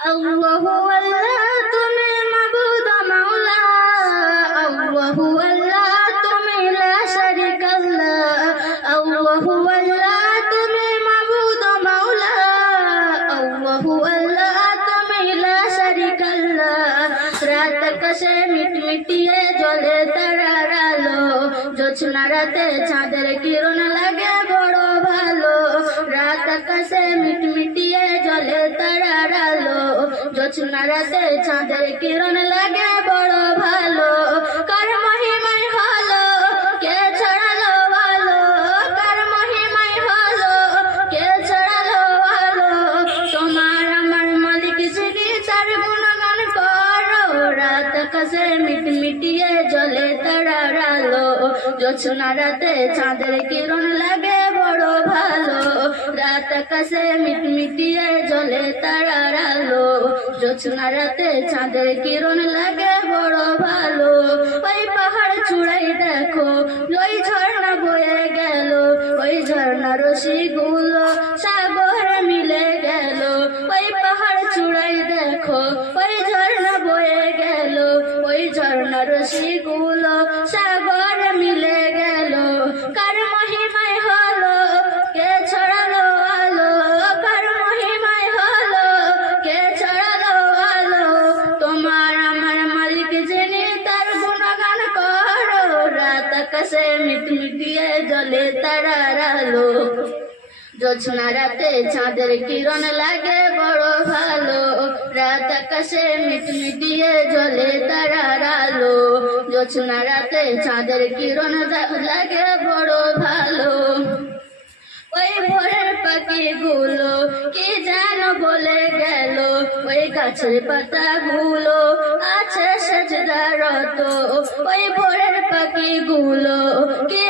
আল্লাহু আল্লাহ তুমি মাবুদ মাওলা, আল্লাহু আল্লাহ তুমি লা শারীকা লাহ, আল্লাহু আল্লাহ তুমি মাবুদ মাওলা, আল্লাহু আল্লাহ তুমি লা শারীকা লাহ। রাত আকাশে মিটমিটিয়ে জ্বলে তারার আলো, জোছনা রাতে চাঁদের কিরণ লাগে বড় ভালো। রাত আকাশে মিটমিটিয়ে জ্বলে তারার আলো, জোছনা রাতে চাঁদের কিরণ লাগে বড় ভালো। কার মহিমায় হলো কে ছড়ালো আলো, কার মহিমায় হলো কে ছড়ালো আলো। তোমার আমার মালিক যিনি তার গুণগান করো। রাত আকাশে মিটমিটিয়ে জ্বলে তারার আলো, জোছনা রাতে চাঁদের কিরণ লাগে বড় ভালো। রাত আকাশে মিটমিটিয়ে জ্বলে তারার আলো, জোছনা রাতে চাঁদের কিরণ লাগে বড় ভালো। ওই পাহাড় চূড়াই দেখো ওই ঝর্ণা বয়ে গেল, ওই ঝর্ণা রশি গুলো সাগরে মিলে গেল। ওই পাহাড় চূড়াই দেখো ওই ঝর্ণা বয়ে গেল, ওই ঝর্ণা রশি গুলো সাগরে মিলে গেল। কার মহিমায় হলো কে ছড়ালো আলো, কার মহিমায় হলো কে ছড়ালো আলো। তোমার আমার মালিক যিনি তার গুণগান করো। রাত আকাশে মিটমিটিয়ে জ্বলে তারার আলো, জোছনা রাতে চাঁদের কিরণ লাগে বড় ভালো। রাত আকাশে মিটমিটিয়ে জ্বলে তারার আলো, জোছনা রাতে চাঁদের কিরণ লাগে বড় ভালো। ওই ভোরের পাখিগুলো কি যেন বলে গেল, ওই গাছের পাতাগুলো আছে সেজদারত। ওই ভোরের পাখিগুলো কি